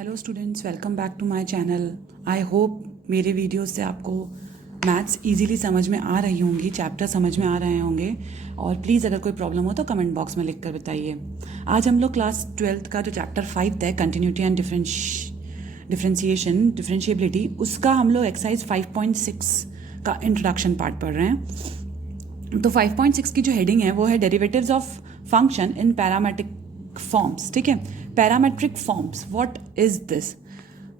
Hello students, welcome back to my channel. I hope मेरे videos से आपको maths easily समझ में आ रही होंगी, चैप्टर समझ में आ रहे होंगे। और प्लीज़ अगर कोई प्रॉब्लम हो तो कमेंट बॉक्स में लिख कर बताइए। आज हम लोग क्लास 12th का जो चैप्टर 5 है, कंटिन्यूटी एंड डिफरेंशिएबिलिटी, उसका हम लोग एक्सरसाइज 5.6 का इंट्रोडक्शन पार्ट पढ़ रहे हैं। तो 5.6 की जो हेडिंग है वो है derivatives of function in parametric forms. ठीक है, parametric forms, what is this?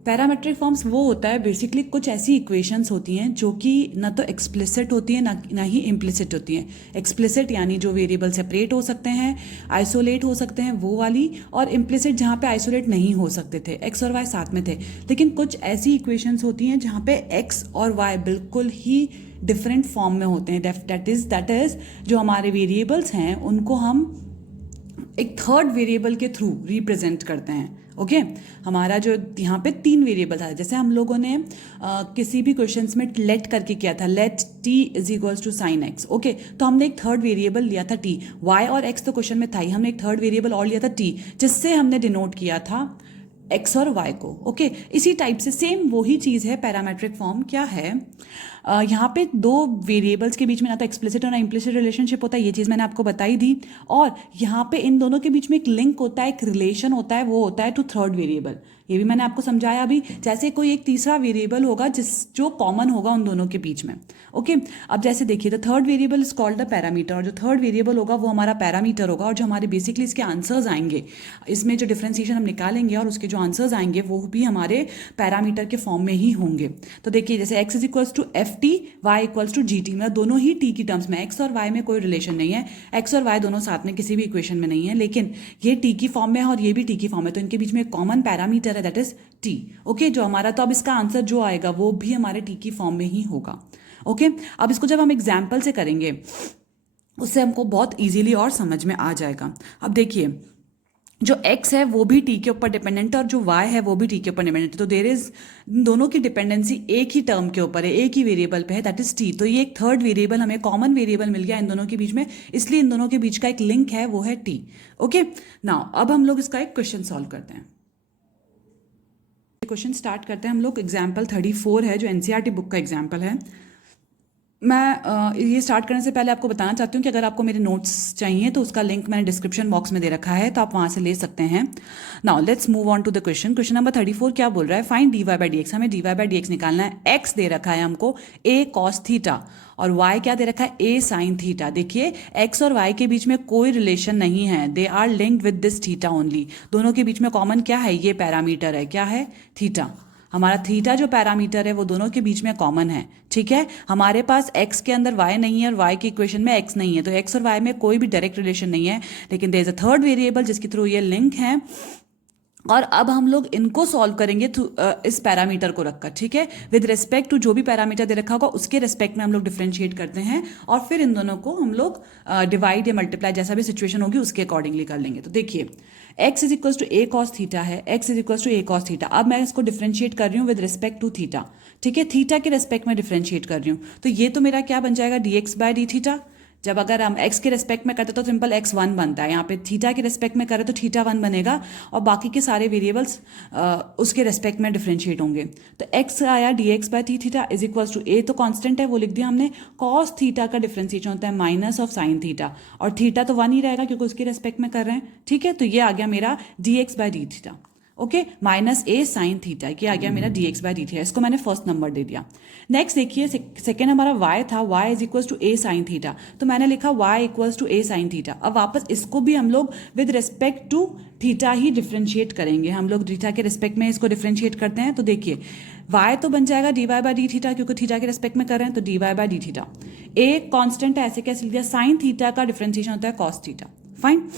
Parametric forms वो होता है बेसिकली कुछ ऐसी इक्वेशंस होती हैं जो कि ना तो एक्सप्लिसिट होती हैं ना ही इम्प्लिसिट होती हैं। एक्सप्लिसिट यानी जो वेरिएबल सेपरेट हो सकते हैं, आइसोलेट हो सकते हैं, वो वाली, और इम्प्लिसिट जहाँ पे आइसोलेट नहीं हो सकते थे, एक्स और वाई साथ में थे। लेकिन कुछ ऐसी इक्वेशंस होती हैं जहाँ पे एक्स और वाई बिल्कुल ही डिफरेंट फॉर्म में होते हैं। दैट इज जो हमारे वेरिएबल्स हैं उनको हम एक थर्ड वेरिएबल के थ्रू रिप्रेजेंट करते हैं। ओके हमारा जो यहाँ पे 3 वेरिएबल था, जैसे हम लोगों ने किसी भी क्वेश्चंस में लेट करके किया था, let T is equals to sine X. Okay, तो हमने एक थर्ड वेरिएबल लिया था टी। वाई और एक्स तो क्वेश्चन में था ही, हमने एक थर्ड वेरिएबल और लिया था टी, जिससे हमने डिनोट किया था एक्स और वाई को। ओके, इसी टाइप से सेम वही चीज़ है। पैरामेट्रिक फॉर्म क्या है? यहाँ पे 2 वेरिएबल्स के बीच में ना तो एक्सप्लिसिट और ना इम्प्लिसिट रिलेशनशिप होता है, ये चीज़ मैंने आपको बताई दी। और यहाँ पे इन दोनों के बीच में एक लिंक होता है, एक रिलेशन होता है, वो होता है टू थर्ड वेरिएबल। ये भी मैंने आपको समझाया अभी। जैसे कोई एक तीसरा वेरिएबल होगा जो कॉमन होगा उन दोनों के बीच में। ओके, अब जैसे देखिए, the third variable is called the parameter, और जो थर्ड वेरिएबल होगा वो हमारा पैरामीटर होगा। और जो हमारे बेसिकली इसके आंसर्स आएंगे, इसमें जो डिफ्रेंसिएशन हम निकालेंगे और उसके जो आंसर्स आएंगे वो भी हमारे पैरामीटर के फॉर्म में ही होंगे। तो देखिए, जैसे X is equals to F T, Y equals to G T, मतलब दोनों ही टी की टर्म्स में, एक्स और वाई में कोई रिलेशन नहीं है, एक्स और वाई दोनों साथ में किसी भी इक्वेशन में नहीं है, लेकिन ये टी की फॉर्म में है और ये भी टी की फॉर्म में, तो इनके बीच में एक कॉमन पैरामीटर है, दैट इज टी। ओके, जो हमारा, तो अब इसका आंसर जो आएगा वो भी हमारे टी की फॉर्म में ही होगा। ओके, अब इसको जब हम एग्जाम्पल से करेंगे उससे हमको बहुत इजीली और समझ में आ जाएगा। अब देखिए, जो x है वो भी t के ऊपर डिपेंडेंट है और जो y है वो भी t के ऊपर डिपेंडेंट है। तो देयर इज दोनों की डिपेंडेंसी एक ही टर्म के ऊपर है, एक ही वेरिएबल पे है, दैट इज t। तो ये एक थर्ड वेरिएबल, हमें कॉमन वेरिएबल मिल गया इन दोनों के बीच में, इसलिए इन दोनों के बीच का एक लिंक है, वो है t। ओके, नाउ अब हम लोग इसका एक क्वेश्चन सॉल्व करते हैं। क्वेश्चन स्टार्ट करते हैं हम लोग। एग्जाम्पल 34 है जो एनसीईआरटी बुक का एग्जाम्पल है। मैं ये स्टार्ट करने से पहले आपको बताना चाहती हूँ कि अगर आपको मेरे नोट्स चाहिए तो उसका लिंक मैंने डिस्क्रिप्शन बॉक्स में दे रखा है, तो आप वहाँ से ले सकते हैं। Now let's move on to the question. Question number 34 क्या बोल रहा है? Find d Y by d x. हमें d Y by d x निकालना है। एक्स दे रखा है हमको ए कॉस थीटा, और वाई क्या दे रखा है? A sine theta. देखिए, एक्स और वाई के बीच में कोई रिलेशन नहीं है, they are linked with this theta only. दोनों के बीच में कॉमन क्या है? ये पैरामीटर है, क्या है? थीटा। हमारा थीटा जो पैरामीटर है वो दोनों के बीच में कॉमन है। ठीक है, हमारे पास x के अंदर y नहीं है और y की इक्वेशन में x नहीं है, तो x और y में कोई भी डायरेक्ट रिलेशन नहीं है, लेकिन there is a third variable जिसके थ्रू ये लिंक है। और अब हम लोग इनको सॉल्व करेंगे इस पैरामीटर को रखकर। ठीक है, विद रिस्पेक्ट टू जो भी पैरामीटर दे रखा होगा उसके रिस्पेक्ट में हम लोग डिफरेंशिएट करते हैं, और फिर इन दोनों को हम लोग डिवाइड या मल्टीप्लाई जैसा भी सिचुएशन होगी उसके अकॉर्डिंगली कर लेंगे। तो देखिए, x is equals to A cos theta है, x is equals to A cos theta. अब मैं इसको डिफरेंशिएट कर रही हूँ विद रिस्पेक्ट टू थीटा। ठीक है, थीटा के रिस्पेक्ट में डिफरेंशिएट कर रही हूँ, तो ये तो मेरा क्या बन जाएगा? D x by D theta. जब अगर हम x के रिस्पेक्ट में करते तो सिंपल x1 बनता है, यहाँ पे थीटा के रिस्पेक्ट में करें तो थीटा 1 बनेगा, और बाकी के सारे वेरिएबल्स उसके रिस्पेक्ट में डिफरेंशिएट होंगे। तो x आया d x by t theta is equals to a, तो कांस्टेंट है वो लिख दिया हमने, कॉस थीटा का डिफरेंशिएशन होता है माइनस ऑफ साइन थीटा, और थीटा तो 1 ही रहेगा क्योंकि उसके रिस्पेक्ट में कर रहे हैं। ठीक है, तो ये आ गया मेरा d x by D theta. Okay, minus a sine theta, ये आ गया मेरा d x by D theta. इसको मैंने फर्स्ट नंबर दे दिया। नेक्स्ट देखिए, सेकेंड हमारा y था, y is equals to A sine theta, तो मैंने लिखा y equals to A sine theta. अब वापस इसको भी हम लोग विद रिस्पेक्ट टू थीटा ही डिफ्रेंशिएट करेंगे, हम लोग थीटा के रिस्पेक्ट में इसको डिफ्रेंशिएट करते हैं। तो देखिए, y तो बन जाएगा D Y by D theta, क्योंकि थीटा के रिस्पेक्ट में कर रहे हैं, तो D Y by D theta. A constant है, ऐसे कैसे लिख दिया? साइन थीटा का डिफ्रेंशिएशन होता है कॉस थीटा। फाइन,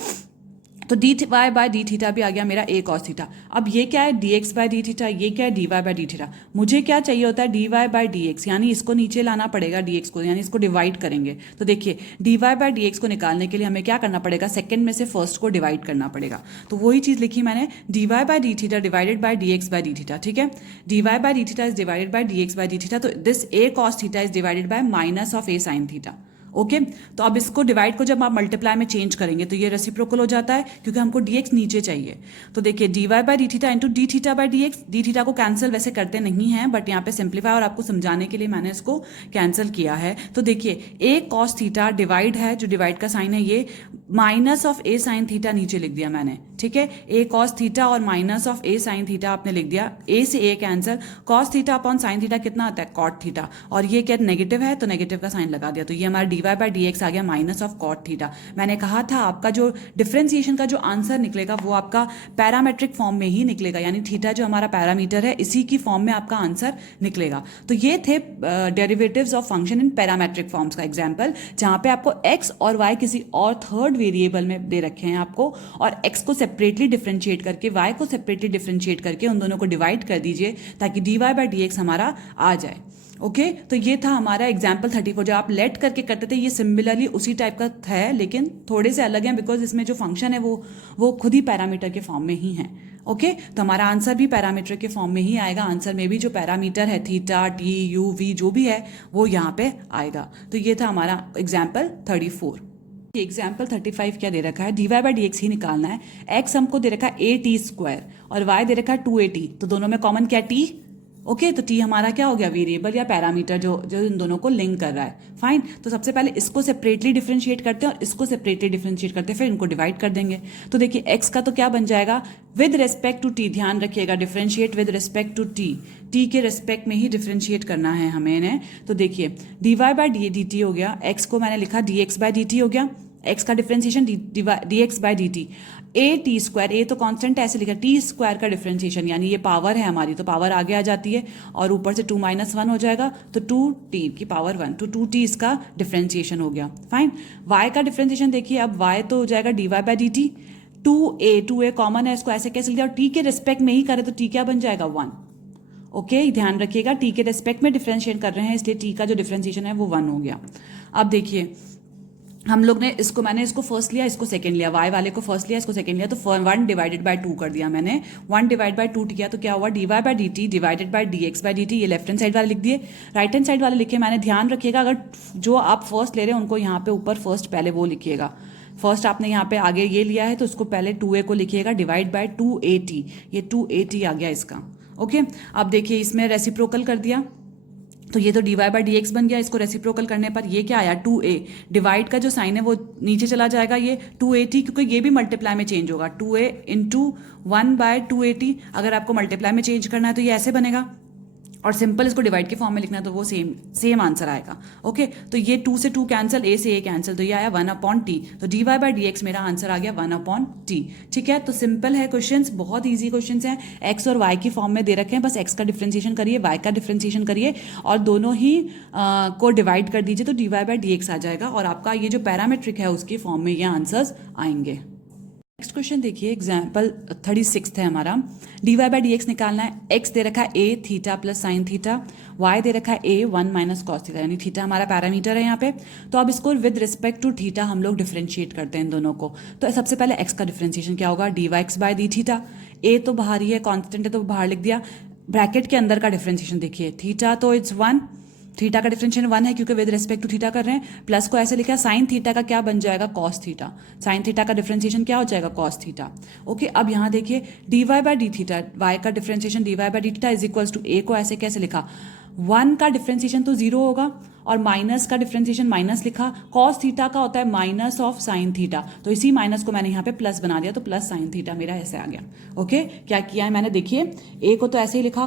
तो D Y by D theta भी आ गया मेरा ए कॉस थीटा। अब ये क्या है? D x by D theta, ये क्या है? D Y by D theta. मुझे क्या चाहिए होता है? D Y by D X, यानी इसको नीचे लाना पड़ेगा डी एक्स को, यानी इसको डिवाइड करेंगे। तो देखिए, D Y by D X को निकालने के लिए हमें क्या करना पड़ेगा? सेकंड में से फर्स्ट को डिवाइड करना पड़ेगा। तो वही चीज़ लिखी मैंने, d Y by D theta divided by D x by D theta. ठीक है, D Y by D theta is divided by D x by D theta, तो this a cos theta is divided by minus of a sine theta. Okay तो अब इसको divide को जब आप multiply में चेंज करेंगे तो ये रेसिप्रोकल हो जाता है क्योंकि हमको dx नीचे चाहिए। तो देखिए dy by D theta into D theta by d x. D theta को कैंसिल वैसे करते नहीं हैं बट यहाँ पे सिंप्लीफाई और आपको समझाने के लिए मैंने इसको कैंसिल किया है। तो देखिए a cos थीटा डिवाइड है, जो डिवाइड का साइन है ये, minus of a sine theta नीचे लिख दिया मैंने, ठीक है। a cos थीटा और minus of a sine theta आपने लिख दिया, a से a cancel, cos theta upon sine theta कितना आता है cot थीटा, और ये क्या नेगेटिव है तो नेगेटिव का साइन लगा दिया। तो ये हमारा dy बाई डी एक्स आ गया माइनस ऑफ cot थीटा। मैंने कहा था आपका जो डिफरेंशिएशन का जो आंसर निकलेगा वो आपका पैरामेट्रिक फॉर्म में ही निकलेगा, यानी थीटा जो हमारा पैरामीटर है इसी की फॉर्म में आपका आंसर निकलेगा। तो ये थे derivatives of function in parametric forms का एग्जाम्पल, जहां पे आपको x और y किसी और थर्ड वेरिएबल में दे रखे हैं आपको, और x को सेपरेटली डिफरेंशिएट करके y को सेपरेटली डिफरेंशिएट करके उन दोनों को डिवाइड कर दीजिए ताकि dy बाई डी एक्स हमारा आ जाए। ओके तो ये था हमारा एग्जाम्पल 34। जो आप लेट करके करते थे ये सिमिलरली उसी टाइप का है लेकिन थोड़े से अलग हैं बिकॉज इसमें जो फंक्शन है वो खुद ही पैरामीटर के फॉर्म में ही है। ओके तो हमारा आंसर भी पैरामीटर के फॉर्म में ही आएगा। आंसर में भी जो पैरामीटर है थीटा टी यू वी जो भी है वो यहाँ पे आएगा। तो ये था हमारा एग्जाम्पल 34। एग्जाम्पल 35 क्या दे रखा है, dy बाई डी एक्स ही निकालना है। x हमको दे रखा है ए टी स्क्वायर और y दे रखा है 2at, तो दोनों में कॉमन क्या t। ओके तो t हमारा क्या हो गया, वेरिएबल या पैरामीटर जो जो इन दोनों को लिंक कर रहा है। फाइन, तो सबसे पहले इसको सेपरेटली डिफरेंशिएट करते हैं और इसको सेपरेटली डिफरेंशिएट करते हैं, फिर इनको डिवाइड कर देंगे। तो देखिए x का तो क्या बन जाएगा, विद रेस्पेक्ट टू t, ध्यान रखिएगा differentiate with respect to t के रेस्पेक्ट में ही डिफरेंशिएट करना है हमें इन्हें। तो देखिए dy बाई डी टी हो गया, x को मैंने लिखा dx बाई डी टी हो गया, x का differentiation dx by d t, a t square, a तो कांस्टेंट है ऐसे लिखा, टी स्क्वायर का डिफरेंशिएशन यानी ये पावर है हमारी तो पावर आगे आ जाती है और ऊपर से 2 - 1 हो जाएगा तो 2t की पावर 1, तो 2t इसका डिफरेंशिएशन हो गया। फाइन, y का डिफरेंशिएशन देखिए, अब y तो हो जाएगा dy by d T, 2a common है, इसको ऐसे कैसे लिख दिया और t के रिस्पेक्ट में ही करें तो t क्या बन जाएगा 1। ओके ध्यान रखिएगा t के रिस्पेक्ट में डिफरेंशिएट कर रहे हैं इसलिए t का जो डिफरेंशिएशन है वो 1 हो गया। अब देखिए हम लोग ने इसको, मैंने इसको फर्स्ट लिया इसको सेकंड लिया, y वाले को फर्स्ट लिया इसको सेकंड लिया, तो 1 डिवाइडेड बाय 2 कर दिया मैंने। 1 डिवाइड बाय 2 किया तो क्या हुआ, dy by d T divided by dx by d T. ये लेफ्ट हैंड साइड वाले लिख दिए, राइट हैंड साइड वाले लिखे मैंने। ध्यान रखिएगा अगर जो आप फर्स्ट ले रहे हैं उनको यहाँ पे ऊपर फर्स्ट पहले वो लिखिएगा। फर्स्ट आपने यहाँ पे आगे ये लिया है तो उसको पहले 2a को लिखिएगा डिवाइड बाय 2at, ये 2at आ गया इसका। ओके अब देखिए इसमें रेसिप्रोकल कर दिया तो ये तो dy बाई डी एक्स बन गया, इसको रेसिप्रोकल करने पर ये क्या आया 2a, डिवाइड का जो साइन है वो नीचे चला जाएगा, ये 2at क्योंकि ये भी मल्टीप्लाई में चेंज होगा, 2a इंटू 1 बाय 2at। अगर आपको मल्टीप्लाई में चेंज करना है तो ये ऐसे बनेगा और सिंपल इसको डिवाइड के फॉर्म में लिखना है तो वो सेम आंसर आएगा। ओके तो ये 2 से 2 कैंसिल, a से a कैंसिल, तो ये आया 1/t, तो dy बाई डी एक्स मेरा आंसर आ गया 1/t। ठीक है तो सिंपल है क्वेश्चंस, बहुत इजी क्वेश्चंस हैं, x और y की फॉर्म में दे रखे हैं, बस x का डिफरेंशिएशन करिए y का डिफरेंशिएशन करिए और दोनों ही को डिवाइड कर दीजिए तो dy बाई डी एक्स आ जाएगा और आपका ये जो पैरामेट्रिक है उसकी फॉर्म में ये आंसर्स आएंगे। नेक्स्ट क्वेश्चन देखिए एग्जाम्पल 36 है हमारा, dy बाई डी एक्स निकालना है। x दे रखा है a theta plus sine theta, y दे रखा है a 1 माइनस कॉस थीटा, यानी थीटा हमारा पैरामीटर है यहाँ पे। तो अब इसको विद रिस्पेक्ट टू थीटा हम लोग डिफरेंशिएट करते हैं इन दोनों को। तो सबसे पहले x का डिफरेंशिएशन क्या होगा, dy x by D theta, a तो बाहर ही है कॉन्स्टेंट है तो बाहर लिख दिया, ब्रैकेट के अंदर का डिफरेंशिएशन देखिए, थीटा तो इट्स 1, थीटा का डिफरेंशिएशन 1 है क्योंकि विद रिस्पेक्ट टू थीटा कर रहे हैं, प्लस को ऐसे लिखा साइन थीटा का क्या बन जाएगा कॉस थीटा, साइन थीटा का डिफरेंशिएशन क्या हो जाएगा कॉस थीटा। ओके अब यहाँ देखिए dy by D theta, y का differentiation dy by D theta is equals to a को ऐसे कैसे लिखा, 1 का डिफरेंशिएशन तो 0 होगा और माइनस का डिफरेंशिएशन माइनस लिखा, कॉस थीटा का होता है माइनस ऑफ साइन थीटा, तो इसी माइनस को मैंने यहाँ पे प्लस बना दिया तो प्लस साइन थीटा मेरा ऐसे आ गया। ओके क्या किया है मैंने, देखिए a को तो ऐसे ही लिखा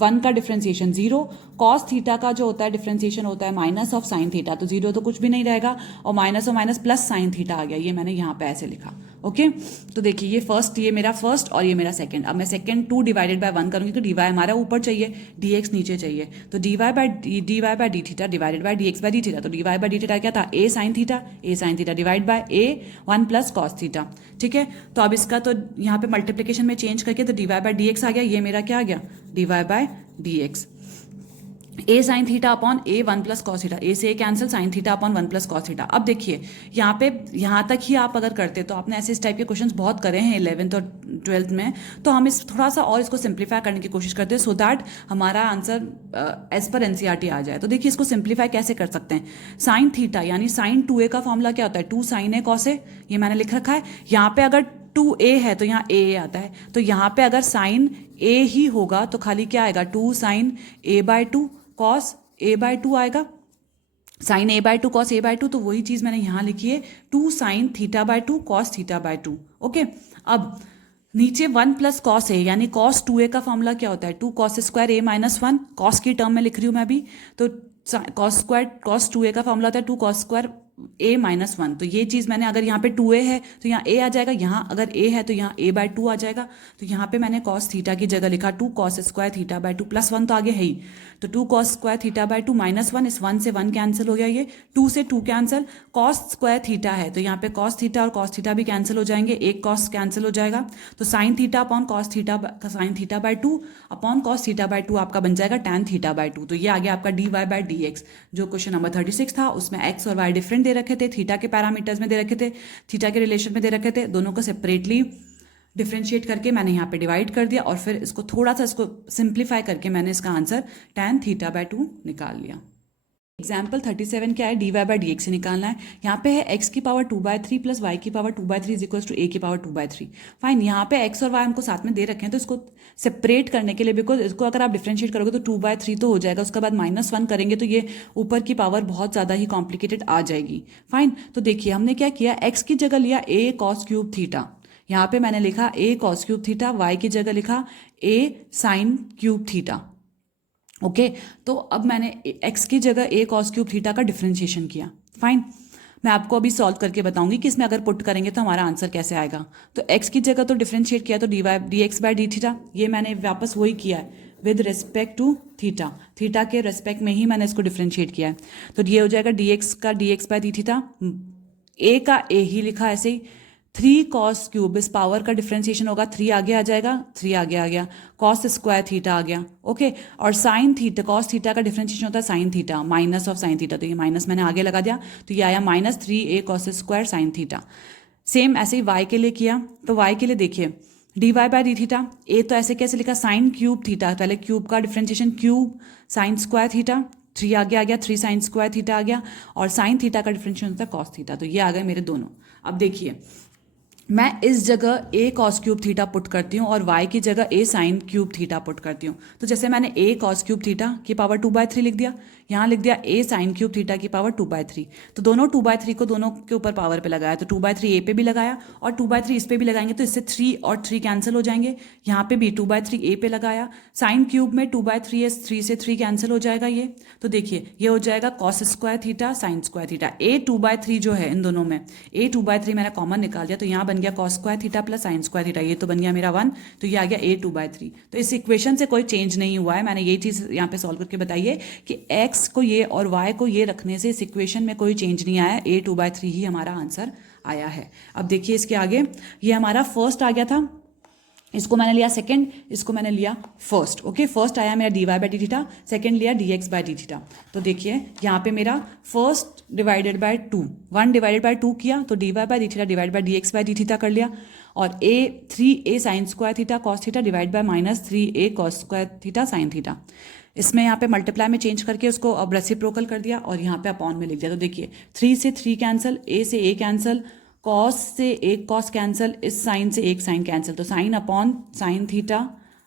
1 का डिफरेंशिएशन 0, कॉस थीटा का जो होता है डिफरेंशिएशन होता है माइनस ऑफ साइन थीटा, तो 0 तो कुछ भी नहीं रहेगा और माइनस और माइनस प्लस साइन थीटा आ गया, ये मैंने यहाँ पे ऐसे लिखा। ओके तो देखिए ये फर्स्ट, ये मेरा फर्स्ट और ये मेरा सेकंड। अब मैं सेकंड 2 डिवाइडेड बाय 1 करूंगी तो dy हमारा ऊपर चाहिए dx नीचे चाहिए, तो dy by D theta divided bye dx by D theta, तो dy बाई डी थीटा क्या था a sine theta divide by a 1 plus cos theta. ठीक है तो अब इसका तो यहाँ पे मल्टीप्लिकेशन में चेंज करके तो dy बाई डी एक्स आ गया, ये मेरा क्या आ गया dy by d x. A sine theta upon a one plus cos theta, a से a cancel, sine theta upon one plus cos theta. अब देखिए यहाँ पे यहाँ तक ही आप अगर करते तो आपने ऐसे इस टाइप के क्वेश्चंस बहुत करे हैं 11th और 12th में, तो हम इस थोड़ा सा और इसको सिंप्लीफाई करने की कोशिश करते हैं सो दैट हमारा आंसर एज पर एनसीईआरटी आ जाए। तो देखिए इसको सिंप्लीफाई कैसे कर सकते हैं। साइन थीटा यानी साइन 2a का फॉर्मूला क्या होता है, 2 साइन ए कॉस ए, ये मैंने लिख रखा है। यहाँ पे अगर 2a है तो यहाँ a आता है, तो यहाँ पे अगर साइन a ही होगा तो खाली क्या आएगा, 2 साइन a/2 कॉस a/2 आएगा, साइन a/2 कॉस a/2, तो वही चीज मैंने यहां लिखी है 2 साइन थीटा/2 कॉस थीटा/2। ओके, अब नीचे 1 प्लस कॉस ए यानी कॉस 2a का फॉर्मूला क्या होता है, 2 cos square a minus 1, cos की टर्म में लिख रही हूं मैं अभी, तो कॉस स्क्वायर कॉस 2a का फॉर्मूला होता है 2 कॉस स्क्वायर a माइनस 1। तो ये चीज़ मैंने, अगर यहाँ पे 2a है तो यहाँ a आ जाएगा, यहाँ अगर a है तो यहाँ a/2 आ जाएगा। तो यहाँ पे मैंने कॉस थीटा की जगह लिखा 2 कॉस स्क्वायर थीटा/2 प्लस 1 तो आगे है ही, तो 2 कॉस स्क्वायर थीटा/2 माइनस 1, इस 1 से 1 कैंसिल हो गया, ये 2 से 2 कैंसिल, कॉस स्क्वायर थीटा है तो यहाँ पे कॉस थीटा और कॉस थीटा भी कैंसिल हो जाएंगे, एक कॉस कैंसिल हो जाएगा, तो sine theta upon cos theta, sine theta upon cos theta आपका बन जाएगा टैन थीटा/2। तो ये आ गया आपका dy/dx। जो क्वेश्चन नंबर 36 था उसमें x और y डिफरेंट दे रखे थे, थीटा के पैरामीटर्स में दे रखे थे, थीटा के रिलेशन में दे रखे थे, दोनों को सेपरेटली डिफ्रेंशिएट करके मैंने यहाँ पे डिवाइड कर दिया और फिर इसको थोड़ा सा इसको सिंप्लीफाई करके मैंने इसका आंसर tan थीटा/2 निकाल लिया। एग्जाम्पल 37 क्या है, dy/dx से निकालना है। यहाँ पे है x की पावर 2/3 प्लस y की power 2/3 is equals to a की पावर 2/3। फाइन, यहाँ पे x और y हमको साथ में दे रखे हैं, तो इसको सेपरेट करने के लिए, बिकॉज इसको अगर आप डिफ्रेंशिएट करोगे तो 2/3 तो हो जाएगा, उसके बाद -1 करेंगे तो ये ऊपर की पावर बहुत ज़्यादा ही कॉम्प्लिकेटेड आ जाएगी। फाइन, तो देखिए हमने क्या किया, x की जगह लिया a कॉस क्यूब थीटा, यहाँ पे मैंने लिखा a cos cube theta, y की जगह लिखा a sine cube theta. Okay, तो अब मैंने x की जगह a कॉस क्यूब थीटा का डिफ्रेंशिएशन किया। फाइन, मैं आपको अभी सॉल्व करके बताऊंगी कि इसमें अगर पुट करेंगे तो हमारा आंसर कैसे आएगा। तो x की जगह तो डिफ्रेंशिएट किया तो dx/d थीटा, ये मैंने वापस वही किया है with respect to theta, theta के रिस्पेक्ट में ही मैंने इसको डिफ्रेंशिएट किया है। तो ये हो जाएगा dx का dx/d थीटा, a का a ही लिखा ऐसे ही, 3 कॉस क्यूब, इस पावर का डिफ्रेंशिएशन होगा, 3 आगे आ जाएगा, 3 आगे आ गया, कॉस स्क्वायर थीटा आ गया। ओके, और साइन थीटा, कॉस थीटा का डिफ्रेंशिएशन होता है sine theta, minus of sine theta, तो ये माइनस मैंने आगे लगा दिया, तो ये आया -3a cos square sine theta. Same ऐसे ही y के लिए किया, तो y के लिए देखिए dy/d थीटा, a तो ऐसे कैसे लिखा, साइन क्यूब थीटा, पहले क्यूब का differentiation cube sine square theta, 3 आगे आ गया, 3 साइन स्क्वायर थीटा आ गया, और साइन थीटा का डिफ्रेंशिएशन होता है कॉस थीटा। तो ये आ गए मेरे दोनों। अब देखिए मैं इस जगह a cos cube theta put करती हूँ और y की जगह a sine cube theta put करती हूँ। तो जैसे मैंने a कॉस क्यूब थीटा की पावर 2/3 लिख दिया, यहाँ लिख दिया a साइन क्यूब थीटा की पावर 2/3, तो दोनों 2/3 को दोनों के ऊपर पावर पे लगाया, तो 2/3 a पे भी लगाया और 2/3 इस पे भी लगाएंगे, तो इससे 3 और 3 कैंसिल हो जाएंगे, यहाँ पे भी 2/3 a पे लगाया, साइन क्यूब में 2/3 है, 3 से 3 कैंसिल हो जाएगा ये, तो देखिए ये हो जाएगा cos square theta sine square theta. a 2/3 जो है इन दोनों में, a 2/3 मैंने कॉमन निकाल दिया, तो यहाँ बन गया cos square theta plus sine square theta, ये तो बन गया मेरा 1, तो ये आ गया a 2/3। तो इस इक्वेशन से कोई चेंज नहीं हुआ है, मैंने ये चीज़ यहाँ पे सॉल्व करके बताई है कि x को ये और y को ये रखने से इस इक्वेशन में कोई चेंज नहीं आया, a 2/3 ही हमारा आंसर आया है। अब देखिए इसके आगे, ये हमारा फर्स्ट आ गया था, इसको मैंने लिया सेकंड, इसको मैंने लिया फर्स्ट। ओके, फर्स्ट आया मेरा dy/d थीटा, सेकंड लिया dx/d थीटा। तो देखिए यहाँ पे मेरा first divided by 2, 1 divided by 2 किया तो dy/d theta divide by dx/d theta कर लिया, और a 3a sine square theta cos theta divide by -3a cos square theta sine theta. इसमें यहाँ पे मल्टीप्लाई में चेंज करके उसको अब रेसिप्रोकल कर दिया और यहाँ पे अपॉन में लिख दिया। तो देखिए 3 से 3 कैंसिल, a से a कैंसिल, कॉस से एक कॉस कैंसिल, इस साइन से एक साइन कैंसिल, तो sine upon sine theta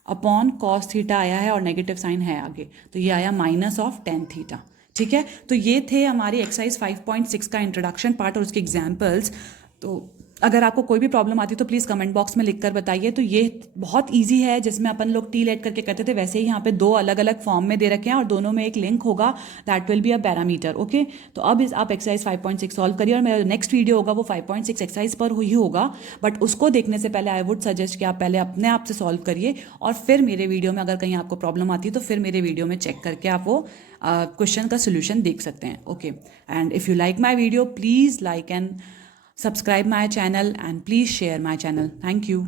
upon cos theta आया है और नेगेटिव साइन है आगे, तो ये आया -tan थीटा। ठीक है, तो ये थे हमारी एक्सरसाइज 5.6 का इंट्रोडक्शन पार्ट और उसके एग्जाम्पल्स। तो अगर आपको कोई भी प्रॉब्लम आती है तो प्लीज़ कमेंट बॉक्स में लिख कर बताइए। तो ये बहुत इजी है, जिसमें अपन लोग टी लेट करके करते थे वैसे ही यहाँ पे 2 अलग अलग फॉर्म में दे रखे हैं और दोनों में एक लिंक होगा, that will be a parameter. Okay, तो अब आप एक्सरसाइज 5.6 सॉल्व करिए और मेरा नेक्स्ट वीडियो होगा वो 5.6 एक्सरसाइज पर ही होगा, बट उसको देखने से पहले आई वुड सजेस्ट कि आप पहले अपने आप से सॉल्व करिए और फिर मेरे वीडियो में अगर कहीं आपको प्रॉब्लम आती है तो फिर मेरे वीडियो में चेक करके आप वो क्वेश्चन का सोल्यूशन देख सकते हैं। Okay, and if you like my video please like and subscribe my channel and please share my channel. Thank you.